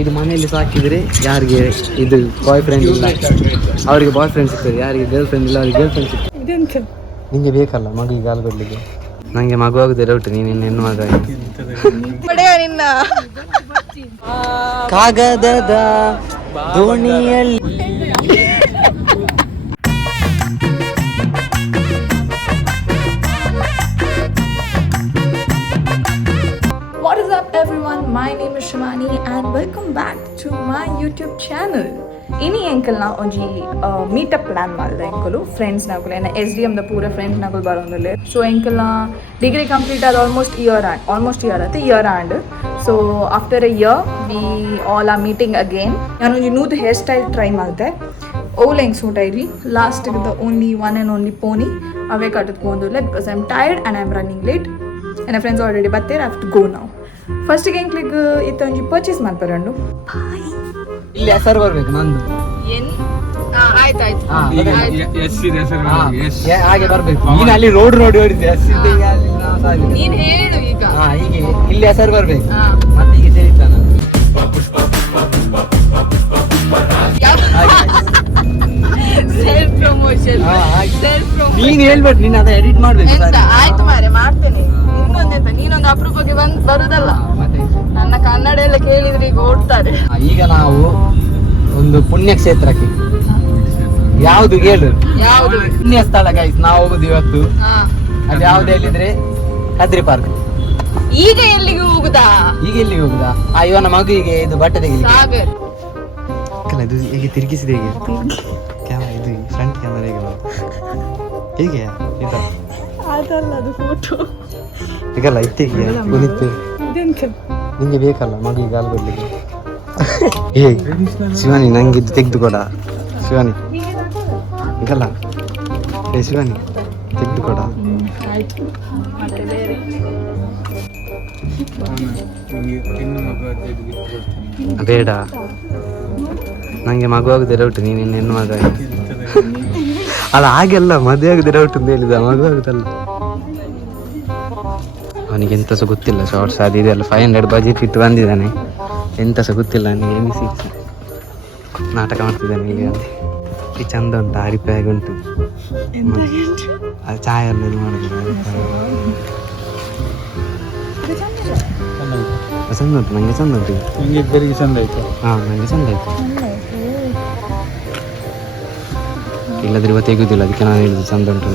ಇದು ಮನೆಯಲ್ಲಿ ಸಾಕಿದ್ರೆ ಯಾರಿಗೆ ಇದು ಬಾಯ್ ಫ್ರೆಂಡ್ ಇಲ್ಲ ಅವರಿಗೆ ಬಾಯ್ ಫ್ರೆಂಡ್ ಸಿಗ್ತದೆ, ಯಾರಿಗೆ ಗರ್ಲ್ ಫ್ರೆಂಡ್ ಇಲ್ಲ ಅವ್ರಿಗೆ ಗರ್ಲ್ ಫ್ರೆಂಡ್ ಸಿಗ್ತದೆ. ನಿಂಗೆ ಬೇಕಲ್ಲ ಮಗುಗೆ ಹಾಲು ಕೊಡ್ಲಿಕ್ಕೆ. ನಂಗೆ ಮಗು ಆಗುದೇ ಡೌಟ್, ನೀನು ಹೆಣ್ಣು ಮಗ. ಕಾಗದದ ದೋಣಿಯಲ್ಲಿ What is up everyone, my name is Shivani and welcome back to my YouTube channel. Ini enkel na onji meetup plan malde enkelu friends nagule na SDM da pura friends nagul barondale. So enkel na degree complete ad almost year and so after a year we all are meeting again. Nanu onji new hairstyle try malde Oleng suit idli last the only one and only pony ave kattad pondule because I'm tired and I'm running late and my friends already but there I have to go now. First again click it onji purchase malparandu. Bye. ಇಲ್ಲಿ ಹೆಸರು ಬರ್ಬೇಕು ನಂದು. ಆಯ್ತು ಹಾಗೆ ಬರ್ಬೇಕು. ನೀನು ಅಲ್ಲಿ road ನೋಡಿ ಹೊಡಿದ್ದೆ. ನೀನ್ ಹೇಳು ಈಗ. ಹೀಗೆ ಇಲ್ಲಿ ಹೆಸರು ಬರ್ಬೇಕು. ಮತ್ತೆ ಈಗ ಸೇರಿತಾನ ಸೆಲ್ಫ್ ಪ್ರಮೋಷನ್. ನೀನ್ ಹೇಳ್ಬೇಕು, ನೀನ್ ಅದ ಎಡಿಟ್ ಮಾಡ್ಬೇಕು. ಆಯ್ತು ಮಾರೆ ಮಾಡ್ತೇನೆ. ನಿನ್ಗೊಂದೆಂತ ನೀನೊಂದು ಅಪರೂಪಕ್ಕೆ ಬರುದಲ್ಲ. ನನ್ನ ಕನ್ನಡ ಎಲ್ಲ ಕೇಳಿದ್ರೆ ಈಗ ಓಡ್ತಾರೆ. ಈಗ ನಾವು ಒಂದು ಪುಣ್ಯಕ್ಷೇತ್ರಕ್ಕೆ, ಯಾವ್ದು ಹೇಳು? ಯಾವ್ದು ಪುಣ್ಯ ಸ್ಥಳ ಗೈಸ್, ನಾವು ಹೋಗುದು ಇವತ್ತು. ಅದು ಯಾವ್ದು ಹೇಳಿದ್ರೆ ಕದ್ರಿ ಪಾರ್ಕ್. ಈಗ ಎಲ್ಲಿಗೆ ಹೋಗುದಾ? ಈಗ ಎಲ್ಲಿಗೆ ಹೋಗುದಾ? ಇವನ ಮಗುವಿಗೆ ಇದು ಬಟ್ಟೆ ತೆಗಿಲಿಕ್ಕೆ. ಸಾಗರ್ ಇದು ಹೇಗೆ ತಿರುಗಿಸಿದೆ, ಹೇಗೆ ಕ್ಯಾಮರಾ ಇದು ಫ್ರಂಟ್ ಕ್ಯಾಮರಾ ಹೇಗೆ ಅದಲ್ಲ ಅದು ಫೋಟೋ ಈಗಲ್ಲ ಇತ್ತಿಗೆ ಕುಣಿತು. ನಿಂಗೆ ಬೇಕಲ್ಲ ಮಗುವಿಗೆ ಹಾಲು ಕೊಡ್ಲಿಕ್ಕೆ. ಹೇಗೆ ಶಿವಾನಿ ನಂಗೆ ಇದು ತೆಗೆದು ಕೊಡ. ಶಿವಾನಿ ಈಗಲ್ಲ ಶಿವಾನಿ ತೆಗೆದು ಕೊಡ. ಬೇಡ, ನಂಗೆ ಮಗು ಆಗುದೇ ಡೌಟ್, ನೀನು ಹೆಣ್ಣು ಮಗ ಅಲ್ಲ. ಹಾಗೆಲ್ಲ ಮದುವೆ ಆಗುದೇ ಡೌಟ್ ಅಂತ ಹೇಳಿದ, ಮಗು ಆಗುದಲ್ಲ. ಅವನಿಗೆ ಎಂತ ಸಹ ಗೊತ್ತಿಲ್ಲ, ಶಾರ್ಟ್ಸ್ ಅದು ಇದೆಲ್ಲ 500 ಬಜೆಟ್ ಇಟ್ಟು ಬಂದಿದ್ದಾನೆ, ಎಂತ ಸಹ ಗೊತ್ತಿಲ್ಲ ಅವನಿಗೆ. ನಾಟಕ ಮಾಡ್ತಿದ್ದಾನೆ ಇಲ್ಲಿ. ಈ ಚಂದ ಉಂಟು, ಹರಿಪಾಗಿ ಉಂಟು, ಅದು ಚಾಯ್ ಎಲ್ಲ ಇದು ಮಾಡಿದ್ರು. ಚಂದ ಉಂಟು, ನಂಗೆ ಚಂದ ಉಂಟು. ಇಬ್ಬರಿಗೆ ಚಂದ ಆಯ್ತು. ನಂಗೆ ಚಂದ ಆಯ್ತು. ಇಲ್ಲದ್ರೆ ಇವತ್ತು ತೆಗುದಿಲ್ಲ, ಅದಕ್ಕೆ ನಾನು ಹೇಳಿದ್ದು ಚಂದ ಉಂಟು.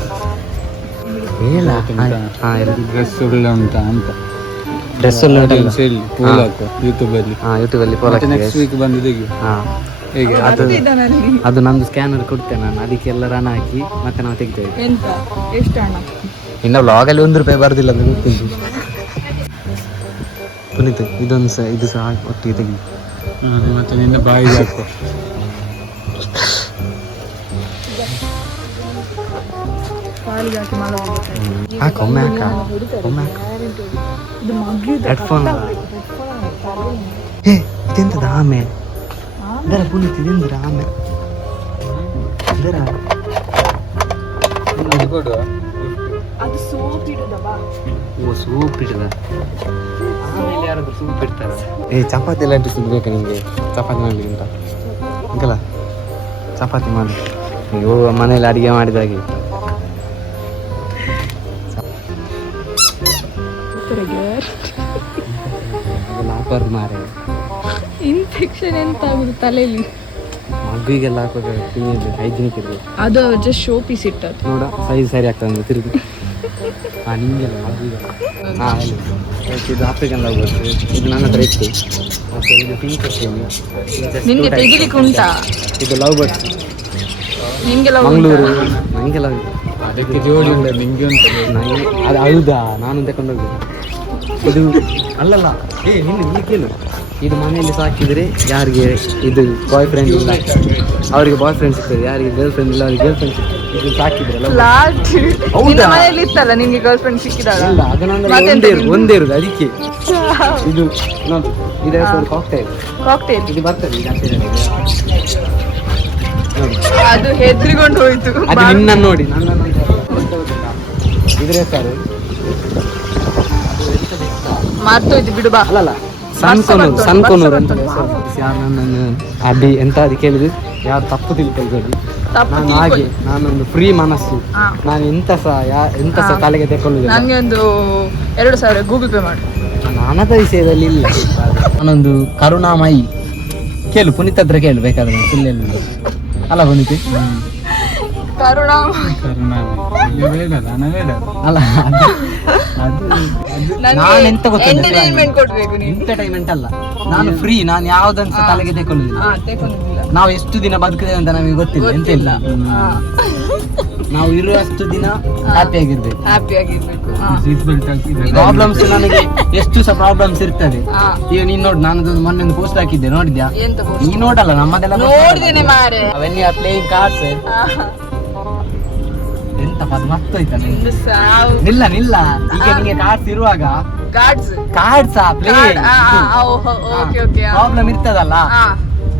ಡ್ರೆಸ್ ಒಳ್ಳೆ ಉಂಟಾ ಅಂತ. ಡ್ರೆಸ್ ಎಲ್ಲ ಯೂಟ್ಯೂಬಲ್ಲಿ ನೆಕ್ಸ್ಟ್ ವೀಕ್ ಬಂದು ತೆಗಿ. ಹೇಗೆ ಅದು ನಂದು ಸ್ಕ್ಯಾನರ್ ಕೊಡ್ತೇನೆ ನಾನು, ಅದಕ್ಕೆಲ್ಲ ರನ್ ಹಾಕಿ ಮತ್ತೆ ನಾವು ತೆಗಿತೇವೆ. ಇನ್ನು ವ್ಲಾಗಲ್ಲಿ ₹1 ಬರುದಿಲ್ಲ ಅಂತ ಗೊತ್ತಿದ್ದು. ಪುನೀತ್ ಇದೊಂದು ಇದು ಸಹ ಒಟ್ಟಿಗೆ ತೆಗಿ. ಮತ್ತೆ ನಿನ್ನ ಬಾಯಿಗೆ ಹಾಕು. ಒಮ್ಮೆ ಹೆಡ್ಫೋನ್. ಇದೆಂತದ ಆಮೆ ಇದರ ಪುನೀತ್, ಇದೆಂದ್ರ ಆಮೆ ಇದರ ಸೂಪ್ ಇಡದ. ಆಮೇಲೆ ಯಾರಾದ್ರೂ ಸೂಪ್ ಇಡ್ತಾರ? ಚಪಾತಿ ಎಲ್ಲ ಬೇಕಾ ನಿಂಗೆ? ಚಪಾತಿ ಮಾಡ್ಲಿಕ್ಕೆ ಅಂತಲ್ಲ, ಚಪಾತಿ ಮಾಡಿ ನೀವು ಮನೇಲಿ ಅಡಿಗೆ ಮಾಡಿದಾಗೆ. ಮಾರೆ ಇನ್ಫೆಕ್ಷನ್ ಎಂತ ಆಗುದು ತಲೆಯಲ್ಲಿ? ಮಗುವಿಗೆಲ್ಲ ಹಾಕೋದು ಹೈಜಿನಿಕ್ ಇರಬೇಕು. ಅದು ಜಸ್ಟ್ ಶೋ ಪೀಸ್ ಇಟ್ಟದ್ದು ನೋಡ, ಸೈಜ್ ಸರಿ ಆಗ್ತದೆ ತಿರುಗಿ. ನಿಂಗೆಲ್ಲ ಮಗುವಿಗೆಲ್ಲ ಇದು ಆಫ್ರಿಕನ್ ಲವ್ ಬರ್ಸ್, ಇದು ನನ್ನ ಹತ್ರ ಇತ್ತು. ಮತ್ತೆ ಇದು ಪಿಂಕ್ ನಿಂಗೆ ತೆಗಿಲಿಕ್ಕೆ ಉಂಟಾ? ಇದು ಲವ್ ಬರ್ಸ್ ನಿಂಗೆಲ್ಲ ಮಂಗಳೂರು. ನಂಗೆಲ್ಲ ಅದಕ್ಕೆ ಜೋಡಿ ಉಂಟು, ನಿಂಗೆ ಉಂಟು. ಅದು ಹೌದಾ? ನಾನು ತಗೊಂಡೋಗಿ ಇದು ಅಲ್ಲಲ್ಲ. ನಿನ್ನ ಕೇಳು, ಇದು ಮನೆಯಲ್ಲಿ ಸಾಕಿದ್ರೆ ಯಾರಿಗೆ ಇದು ಬಾಯ್ ಫ್ರೆಂಡ್ ಇಲ್ಲ ಅವರಿಗೆ ಬಾಯ್ ಫ್ರೆಂಡ್ ಸಿಗ್ತದೆ, ಯಾರಿಗೆ ಗರ್ಲ್ ಫ್ರೆಂಡ್ ಇಲ್ಲ ಅವ್ರಿಗೆ ಗರ್ಲ್ ಫ್ರೆಂಡ್ ಸಿಗ್ತದೆ. ಇದು ಸಾಕಿದ್ರಲ್ಲ ಇತ್ತಲ್ಲ ನಿಂಗೆ ಗರ್ಲ್ ಫ್ರೆಂಡ್ ಸಿಕ್ಕಿದಾಗ? ಒಂದೇ ಇರುದು ಅದಕ್ಕೆ. ಇದು ನೋಡಿ, ಇದು ಕಾಕ್ಟೈಲ್ ಇದು ಬರ್ತದೆ ಈಗ ನೋಡಿ. ಅದು ಹೆದ್ರಿಕೊಂಡು ಹೋಯ್ತು. ಅದು ನಿನ್ನ ನೋಡಿ, ನನ್ನ ಇದ್ರ ಹೆಸರು ಮರ್ತೋಯ್ತು ಬಿಡು. ಬಾ ಅಲ್ಲಲ್ಲ, ಸನ್ಕೊನೂರು ಅಂತ ಯಾರು ನನ್ನನ್ನು ಅಡ್ಡಿ ಎಂತ ಅದು ಕೇಳಿದ್ರು ಯಾರು ತಪ್ಪು ತಿಳ್ಕೊಳ್ಬೇಡಿ. ನಾನು ಹಾಗೆ ನಾನೊಂದು ಫ್ರೀ ಮನಸ್ಸು, ನಾನು ಎಂತ ಸಹ ತಲೆಗೆ ತೆಕ್ಕೊಳ್ಳುದಿಲ್ಲ. ನನಗೆ ಒಂದು 2,000 ಗೂಗಲ್ ಪೇ ಮಾಡಿ. ನಾನದ ವಿಷಯದಲ್ಲಿ ಇಲ್ಲ. ನಾನೊಂದು ಕರುಣಾಮಯಿ. ಕೇಳು ಪುನೀತ್ ಹತ್ರ ಕೇಳು ಬೇಕಾದ್ರೆ ಸುಳ್ಳೆಲ್ಲ ಅಲ್ಲ ಪುನೀತ್ ಕರುಣ ಅಲ್ಲ ನಾನು ಎಂತ ಎಂಟರ್ಟೈನ್ಮೆಂಟ್ ಅಲ್ಲ, ನಾನು ಫ್ರೀ. ನಾನು ಯಾವ್ದಂತ ತಲೆಗೆ ತೆಕ್ಕೊಳ್ಳುದಿಲ್ಲ. ನಾವು ಎಷ್ಟು ದಿನ ಬದುಕಿದ್ದೇವೆ ಅಂತ ನಮಗೆ ಗೊತ್ತಿಲ್ಲ, ಎಂತ ಇಲ್ಲ. ನಾವು ಇರುವಷ್ಟು ದಿನ ಹ್ಯಾಪಿ ಆಗಿರ್ಬೇಕು. ಪ್ರಾಬ್ಲಮ್ಸ್ ನನಗೆ ಎಷ್ಟು ಸಹ ಪ್ರಾಬ್ಲಮ್ಸ್ ಇರ್ತದೆ. ಈಗ ನೀನ್ ನೋಡ್, ನಾನು ಮೊನ್ನೆ ಒಂದು ಪೋಸ್ಟ್ ಹಾಕಿದ್ದೆ, ನೋಡಿದ್ಯಾ? ನೀ ನೋಡಲ್ಲ, ನಮ್ಮದೆಲ್ಲ when you are playing cards. ಎಂತ ಪದ ಮರ್ತೋಯ್ತ ನಿಲ್ಲ ನಿಲ್ಲ. ಈಗ ನಿಮಗೆ ಕಾರ್ಡ್ಸ್ ಇರುವಾಗ ಕಾರ್ಡ್ಸ್ ಪ್ರಾಬ್ಲಮ್ ಇರ್ತದಲ್ಲ,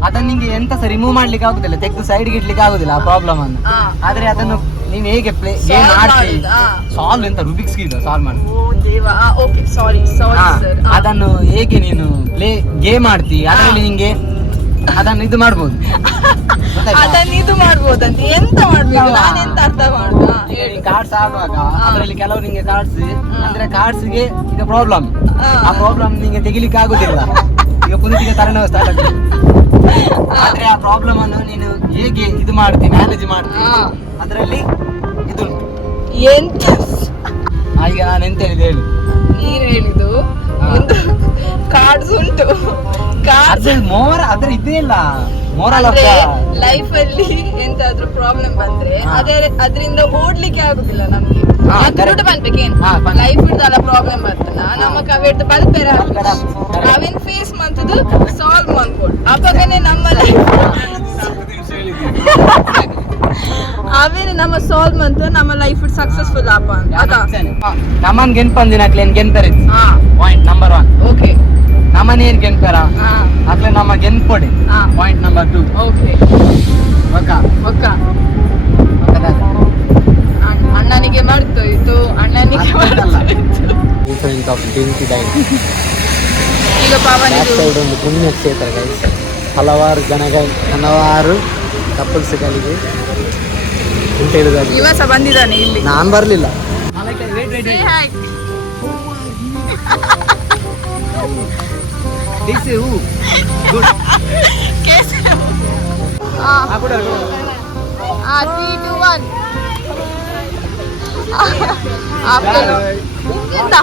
ಅದನ್ನ ನಿಂಗೆ ಎಂತ ಸಹ ರಿಮೂವ್ ಮಾಡ್ಲಿಕ್ಕೆ ಆಗುದಿಲ್ಲ, ತೆಗೆದು ಸೈಡ್ಗೆ ಇಡ್ಲಿಕ್ಕೆ ಆಗುದಿಲ್ಲ ಆ ಪ್ರಾಬ್ಲಮ್ ಅನ್ನು. ಆದ್ರೆ ಅದನ್ನು ನೀನ್ ಹೇಗೆ ಗೇಮ್ ಆಡ್ತಿ, ಸಾಲ್ವ್ ಎಂತ ರುಬಿಕ್ಸ್ ಕ್ಯೂಬ್ ಸಾಲ್ವ್ ಮಾಡಿ ಅದನ್ನು ಹೇಗೆ ನೀನು ಗೇಮ್ ಆಡ್ತಿ, ಅದರಲ್ಲಿ ನಿಂಗೆ ಅದನ್ನು ಇದು ಮಾಡ್ಬೋದು. ಕಾರ್ಡ್ಸ್ ಆಡುವಾಗ ಅದರಲ್ಲಿ ಕೆಲವು ನಿಂಗೆ ಕಾರ್ಡ್ಸ್ ಅಂದ್ರೆ ಕಾರ್ಡ್ಸ್ಗೆ ಈಗ ಪ್ರಾಬ್ಲಮ್, ಆ ಪ್ರಾಬ್ಲಮ್ ನಿಂಗೆ ತೆಗಿಲಿಕ್ಕೆ ಆಗುದಿಲ್ಲ. ಈಗ ಪುನೀತಿಗೆ ತಲೆನೋವು ಸ್ಟಾರ್ಟ್ ಆಗ್ತದೆ. ಆದ್ರೆ ಆ ಪ್ರಾಬ್ಲಮ್ ಅನ್ನು ನೀನು ಹೇಗೆ ಇದು ಮಾಡ್ತಿ, ಮ್ಯಾನೇಜ್ ಮಾಡ್ತಿ, ಅದರಲ್ಲಿ ಇದು ಎಂತ. ಈಗ ನಾನು ಎಂತ ಹೇಳಿದೆ ಹೇಳು. ನೀನ್ ಹೇಳಿದ್ದು ಕಾರ್ಡ್ಸ್ ಉಂಟು, ಅದ್ರ ಇದೇ ಇಲ್ಲ. ಲೈಫ್ ಅಲ್ಲಿ ಎಂತಾದ್ರೂ ಪ್ರಾಬ್ಲಮ್ ಬಂದ್ರೆ ಅದರಿಂದ ಓಡ್ಲಿಕ್ಕೆ ಆಗುದಿಲ್ಲ ನಮ್ಗೆ. ಬಂದ್ಬೇಕೇನು ಲೈಫ್ ಇಡ್ದಲ್ಲ ಪ್ರಾಬ್ಲಮ್ ಬರ್ತನ ನಮಕ್ ಅವೆಟ್ಟು ಬಲ್ಪೇರ ಅವೇನ್ ಫೇಸ್ ಮಾಡ್ತದ್ದು ಸಾಲ್ವ್ ಮಾಡ್ಕೊಡ್ ಅವಾಗನೇ ನಮ್ಮ ಲೈಫ್ ಅವೇನು ನಮ್ಮ ಸಾಲ್ವ್ ಮಾಡ್ತು ನಮ್ಮ ಲೈಫ್ ಸಕ್ಸಸ್ಫುಲ್ ಆಪ ಅದ ನಮ್ಮನ್ ಗೆನ್ಪಂದಿನ ಅಕ್ಲೇನ್ ಗೆನ್ಪೆರೆ ಪಾಯಿಂಟ್ ನಂಬರ್ 1. ಓಕೆ ನಮ್ಮನೇರ್ ಗೆನ್ಪೆರ ಅಕ್ಲೆ ನಮ್ಮ ಗೆನ್ಪೊಡೆ ಪಾಯಿಂಟ್ ನಂಬರ್ 2. ಓಕೆ ಒಕ್ಕ ಅಣ್ಣನಿಗೆ ಮಾಡ್ತೋಯ್ತು, ಅಣ್ಣನಿಗೆ ಈಗ ಒಂದು ಪುಣ್ಯಕ್ಷೇತ್ರ ಗೈಸ್. ಹಲವಾರು ಕಪಲ್ಸ್ಗಳಿಗೆ ಅಂತ ಹೇಳಿದಾಗ ಇವಸ ಬಂದಿದ್ದಾನೆ ಇಲ್ಲಿ. ನಾನು ಬರ್ಲಿಲ್ಲ.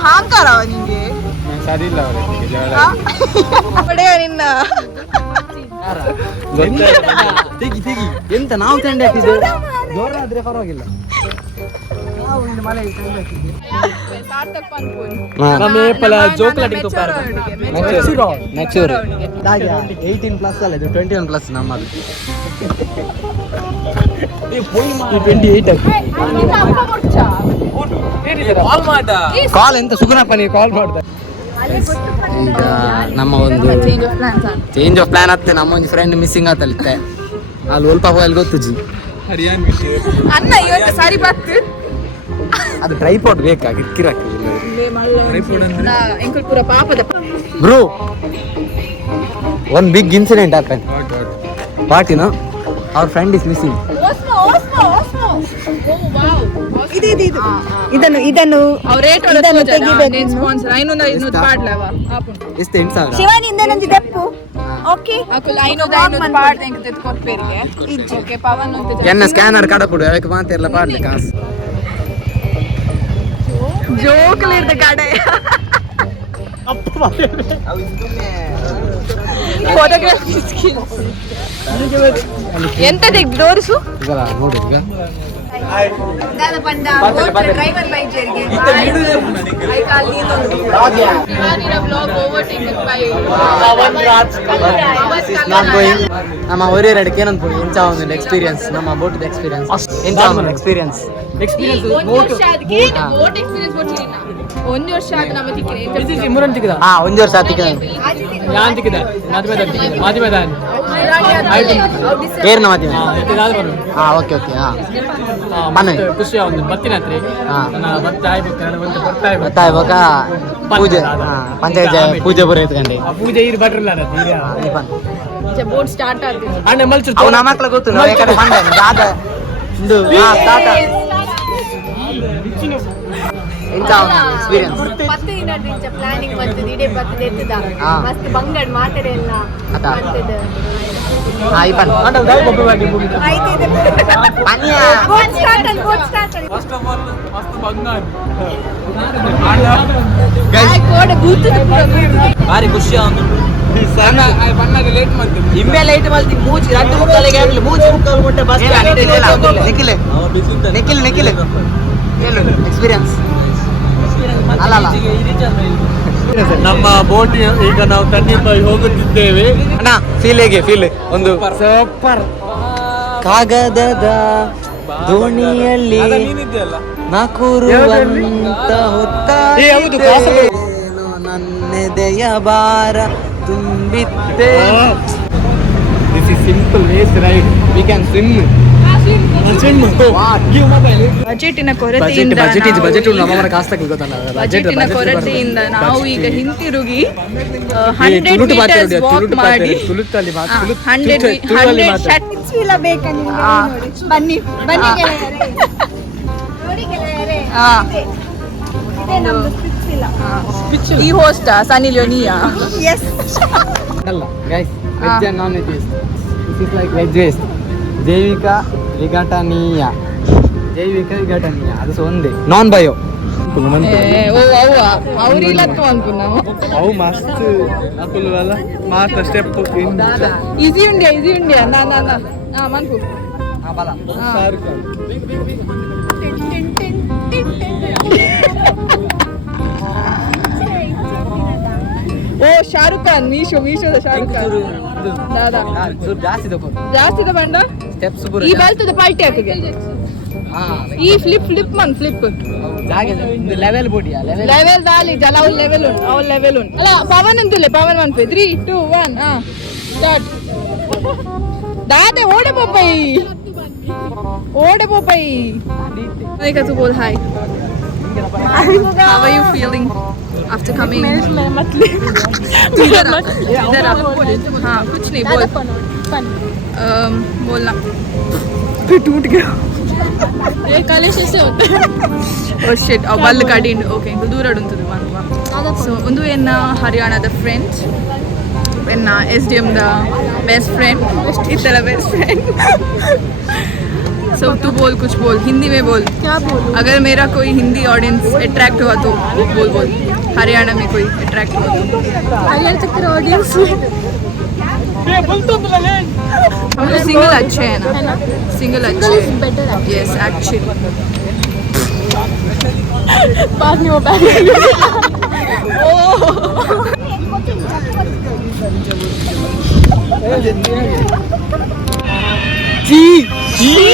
ಹಾಂಕಾರವ ನಿಂಗೆ ನಿನ್ನ ತೆಗಿ ಎಂತ ನಾವು ತಂಡ ಹಾಕಿದ್ದೆ ಜೋರ ಆದ್ರೆ ಪರವಾಗಿಲ್ಲ. ನ್ಯಾಚುರಲ್ 18+ ಅಲ್ಲ, ಇದು 21+ ನಮ್ಮದು. 28 ಕಾಲ್ ಎಂತ ಸುಗುಣಪ್ಪ ನೀವು ಕಾಲ್ ಮಾಡ್ತಾರೆ. ಈಗ ನಮ್ಮ ಒಂದು ಚೇಂಜ್ ಆಫ್ ಪ್ಲಾನ್ ಆಗ್ತದೆ. ನಮ್ಮ ಒಂದು ಫ್ರೆಂಡ್ ಮಿಸ್ಸಿಂಗ್ ಆತಲ್ಲಿತ್ತೆ ಅಲ್ಲಿ ಒಲ್ಪ ಹೋಗಲ್ಲಿ ಗೊತ್ತುಜಿ ಅನ್ನ ಇವತ್ತು ಸಾರಿ ಬತ್ತು ಅದು ಟ್ರೈಪಾಡ್ ಬೇಕಾಗಿತ್ತು ಕಿರಾಕಿ ಪೂರ ಪಾಪದ bro. One big incident happen. ಪಾರ್ಟಿನ ಅವರ್ ಫ್ರೆಂಡ್ ಇಸ್ ಮಿಸ್ಸಿಂಗ್. ಇದನ್ನು ಶಿವಾನಿಂದ ನಂದು ದಪ್ಪು ಓಕೆ ಎನ್ನ ಸ್ಕ್ಯಾನರ್ ಕಡಪುಡು ಅದಕ್ಕೆ ಮಾತಿರಲ್ಲ ಪಾಡ್ಲಿ ಕಾಸು ಜೋಕ್ಲಿರ್ದ ಕಡೆ ಎಂತ ತೆಗ್ದು ತೋರಿಸು ನೋಡಿ ಈಗ ಡ್ರೈವರ್ ನಮ್ಮ ಒರೇ ರಡಕ್ಕೆ ಏನಂತ ಎಂತ ಒಂದು ಎಕ್ಸ್ಪೀರಿಯನ್ಸ್ ನಮ್ಮ ಬೋಟ್ ಎಕ್ಸ್ಪೀರಿಯನ್ಸ್ ಎಂತ ಒಂದು ಎಕ್ಸ್ಪೀರಿಯನ್ಸ್ 1 ವರ್ಷ ಆದ ನಮ್ಮ ತಿಕ್ಕಿದೆ 1 ವರ್ಷ ತಿಕ್ಕಿದೆ ഞാൻ തിക്കിതാ മാധ്യമ ಏರ್ನ ಮದುವೆ ಹಾಂ ಓಕೆ ಓಕೆ ಹಾಂ ಬನ್ನಿ ಖುಷಿ ಒಂದು ಬತ್ತಿನತ್ರಿ ಗೊತ್ತಾಯ್ವಾಗ ಪೂಜೆ ಪಂಚಾಯತ್ ಪೂಜೆ ಬರೋ ಎತ್ಕಂಡು ಪೂಜೆ ಇರ್ ಬಟ್ರಲ್ಲ ಬೋರ್ಡ್ ಸ್ಟಾರ್ಟ್ ಆಗಿದೆ ಅಣ್ಣ ಮಲ್ಚು ಅವು ನಮ್ಮ ಮಕ್ಳು ಗೊತ್ತು ನಾವು ಯಾಕಂದ್ರೆ ಬಂದೆ ದಾದ ಒಂದು ಸ್ಟಾರ್ಟ್ ಎಂತ ಎಕ್ಸ್ಪೀರಿಯನ್ಸ್ 10 ದಿನದಿಂದ ಪ್ಲಾನಿಂಗ್ ಬಂತದ ಇಡೇ ಬರ್ತದೆ ಎತ್ತದ ಹಾ. ಮಸ್ತ್ ಬಂಗಡ್ ಮಾತಾಡೆಲ್ಲ ಅದ. ಬಂತದ ಹಾಂ ಈ ಬನ್ನಿ ಆಯ್ತಿದೆ ಬನ್ನಿ ಬೋರ್ಡ್ ಸ್ಟಾರ್ಟ್ ಆಗಿದೆ ಫಸ್ಟ್ ಆಫ್ ಆಲ್ ಮಸ್ತ್ ಬಂಗಾರ ಕೋಡೆ ಬೂತದ ಭಾರಿ ಖುಷಿ ಅವನು ಬಣ್ಣದ ಲೇಟ್ ಮಾಡ್ತೀವಿ ಇಮ್ಮೆ ಲೈಟ್ ಮಲ್ತಿ ಮೂಜಿ ರಡ್ಡು ಮುಕ್ಕಾಲಿಗೆ ಆಗಲಿ ಮೂಜಿ ಮುಕ್ಕಾಲು ಮುಟ್ಟೆ ಬಸ್ ನಿಖಿಲ್ ನಿಖಿಲ್ ನಿಖಿಲ್ ಏನು ಎಕ್ಸ್ಪೀರಿಯನ್ಸ್ ಅಲ್ಲ ಅಲ್ಲ ನಮ್ಮ ಬೋಟ್ ಈಗ ನಾವು ಖಂಡಿತ ಹೋಗುತ್ತಿದ್ದೇವೆ ಅಣ್ಣ ಫೀಲ್ ಹೇಗೆ ಫೀಲ್ ಒಂದು ಸೂಪರ್ ಕಾಗದದ ದೋಣಿಯಲ್ಲಿ ನಾ ಕೂರುವಂತ ಹೊತ್ತಾಯಿತೇನು ನನ್ನೆದೆಯ ಭಾರ ತುಂಬಿತ್ತೆ this is simple race ride we can swim ಬಜೆಟಿನ ಕೊರತೆಯಿಂದ ಬಜೆಟಿನ ಕೊರತೆಯಿಂದ ನಾವು ಈಗ ಹಿಂತಿರುಗಿ 100 meters walk ಮಾಡಿ 100 ಇಲ್ಲ ಬೇಕಾ ನಿಮ್ಗೆ ನೋಡಿ ಬನ್ನಿ ಬನ್ನಿ ಗೆಳೆಯರೇ ನೋಡಿ ಗೆಳೆಯರೇ ಹಾ. ಇದೇ ನಮ್ದು ಸ್ಪಿಚ್ ಇಲ್ಲ ಈ ಹೋಸ್ಟ್ ಸನಿ ಲಿಯೋನಿಯಾ ಎಸ್ ಅಲ್ಲ guys veg and non veg this is like veg waste ಜೈವಿಕ ವಿಘಟನೀಯ ಅದು ಸಹ ಒಂದೇ ನಾನ್ ಬಯೋ ಓ ಅವ್ವ ಅವ್ರಿಲ್ಲತ್ತು ಅನ್ಕು ನಾವು ಅವು ಮಸ್ತ್ ಅಲ್ಲ ಮಾತ್ರ ಸ್ಟೆಪ್ ಈಸಿ ಉಂಡ್ಯಾ ನಾ ಮನ್ಕು ಓ ಶಾರುಖ್ ಖಾನ್ ಮೀಶೋದ ಶಾರುಖ್ ಖಾನ್ ದಾದಾ ಜಾಸ್ತಿ ಬಂಡ ಸ್ಟೆಪ್ಸ್ ಈ ಬಲ್ತದ ಪಾರ್ಟಿ ಹಾಕಿಗೆ ಈ ಫ್ಲಿಪ್ ಮನ್ ಫ್ಲಿಪ್ ಲೆವೆಲ್ ಬೋಡಿಯಾ ಲೆವೆಲ್ ದಾಲಿ ಜಲ ಲೆವೆಲ್ ಉಂಟು ಅವ್ ಲೆವೆಲ್ ಉಂಟು ಅಲ್ಲ ಪವನ್ ಅಂತಿಲ್ಲ ಪವನ್ ಮನ್ಪೆ 3 2 1 ಸ್ಟಾರ್ಟ್ ದಾದೆ ಓಡೆ ಪೋಪೈ Nika to both hi. How are you feeling after coming? इधर हाँ कुछ नहीं बोल बोलना फिर टूट गया ये काले से होते oh shit अब बल्ल काटी ओके दूर अडुंतुದು ಮಾನುವ so ಒಂದು ಎನ್ನ ಹರಿಯಾಣದ ಫ್ರೆಂಡ್ ಎನ್ನ SDM ದ ಬೆಸ್ಟ್ ಫ್ರೆಂಡ್ ಇತರ ಬೆಸ್ಟ್ ಫ್ರೆಂಡ್ so तू बोल कुछ बोल हिंदी में बोल क्या बोल अगर मेरा कोई हिंदी ऑडियंस अट्रैक्ट हुआ तो बोल हरियाणा में कोई अट्रैक्ट हुआ तो हरियाणा तक तेरा ऑडियंस हम लोग सिंगल अच्छे हैं ना सिंगल अच्छे बेटर यस एक्चुअली बाद में वो बैठ जी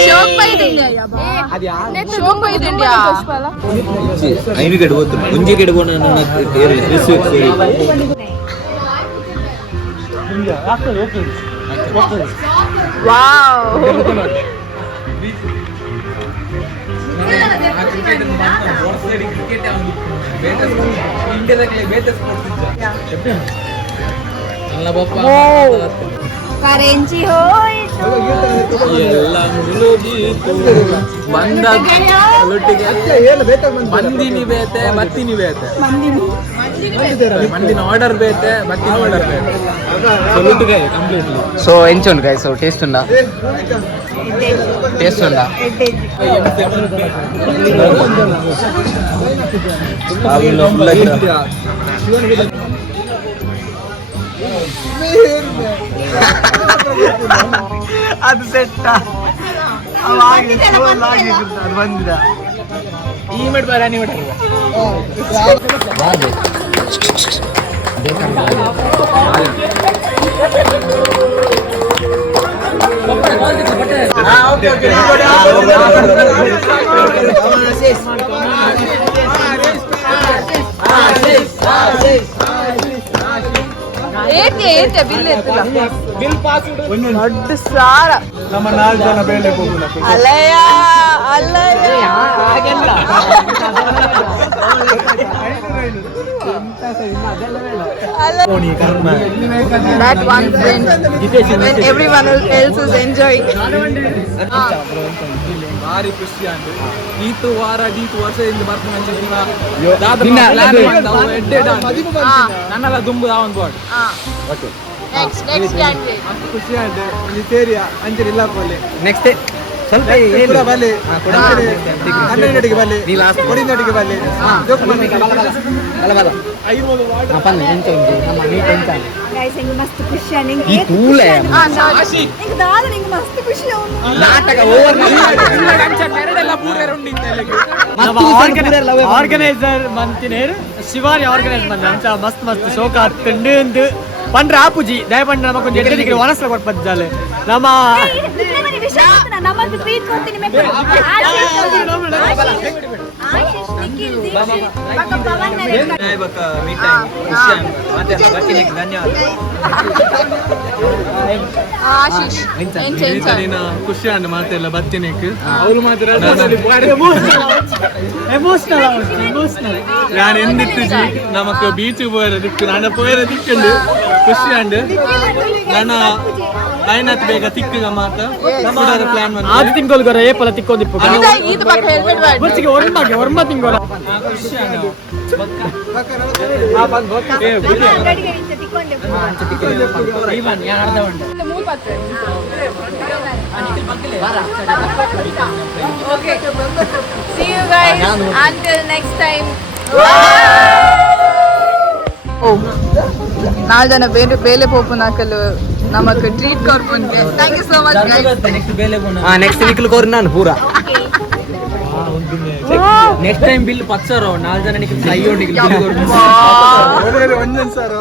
शौक ಬೈದಿಂದ್ಯಾ ಶೋಕ್ ಬೈದಿಂದ್ಯಾ ಐನು ಕೆಡು ಹೋತು ಮುಂಜೆ ಕೆಡು ಬೋಣ ನನ್ನ ರಿಸ್ ಸರಿ ವಾವ್ ಕರೆಂಚಿ ಹೋಯಿತು ಎಲ್ಲ ಮುಳುಗೀತು ಮಂದಿನಿ ಬೇತೆ ಬತ್ತಿನಿ ಬೇತೆ ಮಂದಿನ ಆರ್ಡರ್ ಬೇತೆ ಬತ್ತಿನ ಆರ್ಡರ್ ಬೇತೆ ಸೊಲ್லுட்டுಗೆ ಕಂಪ್ಲೀಟ್ಲಿ సో ఎంచుండు గైస్ సో టేస్ట్ ఉందా టేస్ట్ ఉందా ಅದು ಸೆಟ್ಟ ಅದು ಬಂದಿದ ಈ ಮಟ್ ಬಾರ ನೀ ಮಟ್ ಏತೆ ಬಿಲ್ ಎತ್ತಿಲ್ಲ ದೊಡ್ಡ ಸಾರ ನಮ್ಮ 4 ಜನ ಬೇಳೆ ಹೋಗುಣ ಅಲ್ಲಯ್ಯ That one friend when everyone else is enjoying. ಭಾರಿ ಖುಷಿ ಆಯ್ತು ಈತು ವಾರ ದೀತು ವರ್ಷದಿಂದ ಬರ್ತಾನೆ ನನ್ನೆಲ್ಲ ದುಂಬು ಒಂದು ಬಾಡ್ Next candidate. ಖುಷಿ ಆಯ್ತು ಇಲ್ಲಿ ಸೇರಿಯ ಅಂಜರಿ ಇಲ್ಲ ಬೋಲೆ ನೆಕ್ಸ್ಟ್ ಸ್ವಲ್ಪ ಪೂರ ಬಲೆ 12 ಬಲೆ ಕೊಡಿನಡಿಗೆ ಬಲೆ ಗೈಸ್ ಹಿಂಗೆ ಮಸ್ತ್ ಖುಷಿ ನಿಂಗೆ ಈ ಕೂಲೆ ಹಿಂಗೆ ದಾದ ನಿಂಗೆ ಮಸ್ತ್ ಖುಷಿ ಅವನು ನಾಟಕ ಓವರ್ ಆರ್ಗನೈಸರ್ ಮಂತಿನೇರ್ ಶಿವಾನಿ ಆರ್ಗನೈಸ್ ಮಂದಿ ಅಂಚ ಮಸ್ತ್ ಮಸ್ತ್ ಶೋಕ ಹತ್ತಂಡು ಪಂಡ್ರ ಆಪುಜಿ ದಯಪಂಡ ನಮಕ್ ಒಂದು 8 ದಿನ ವನಸ್ಲ ಕೊಡ್ಪದ್ದಾಲೆ ನಮ್ಮ ನಮ್ಮದು ಟ್ರೀಟ್ ಕೊಡ್ತೀನಿ ಆಶೀಶ್ ಖುಷಿ ಅಂಡ್ ಮಾತೆಲ್ಲ ಬರ್ತೀನಿ ಅವ್ರು ಮಾತ್ರ ಎಮೋಷನಲ್ ഞാൻ എന്നിട്ട് നമുക്ക് ബീച്ച് പോയതിക്ക് ನಾನು പോയതിಕ್ಕಂಡು ಖುಷಿ ಅಂಡ್ ನಾನು ಐನತ್ ಬೇಗ ತಿಕ್ಕಗ ಮಾತ ನಮ್ಮದರ ಪ್ಲಾನ್ ಮಾಡಿ ಆದ ತಿಂಗಳು ಗರ ಏಪಲ ತಿಕ್ಕೊಂದಿಪ್ಪು ಇದು ಪಕ್ಕ ಹೆಲ್ಮೆಟ್ ಮಾಡಿ ಬರ್ಚಿಗೆ ಒರ್ಮ ತಿಂಗಳು ಖುಷಿ ಅಂಡ್ ಮೂರು ಪಾತ್ರೆ Okay. See you guys until next time. ನಾಳೆ ಜನ ಬೇಲೆ ಪೋಪು ನಾಕಲು ನಮಕ್ ಟ್ರೀಟ್ ಕೊರ್ಪುನ್ಗೆ thank you so much next ಬೇಲೆ ಬೋಣ ನೆಕ್ಸ್ಟ್ ವೀಕ್ ಕೋರ್ ನಾನು ಪೂರ ನೆಕ್ಸ್ಟ್ ಟೈಮ್ ಬಿಲ್ 10,000 4 ಜನ ಫ್ಲೈ ಓಡಿಗೆ ಬಿಲ್ ಒಂದೊಂದು ಸಾವಿರ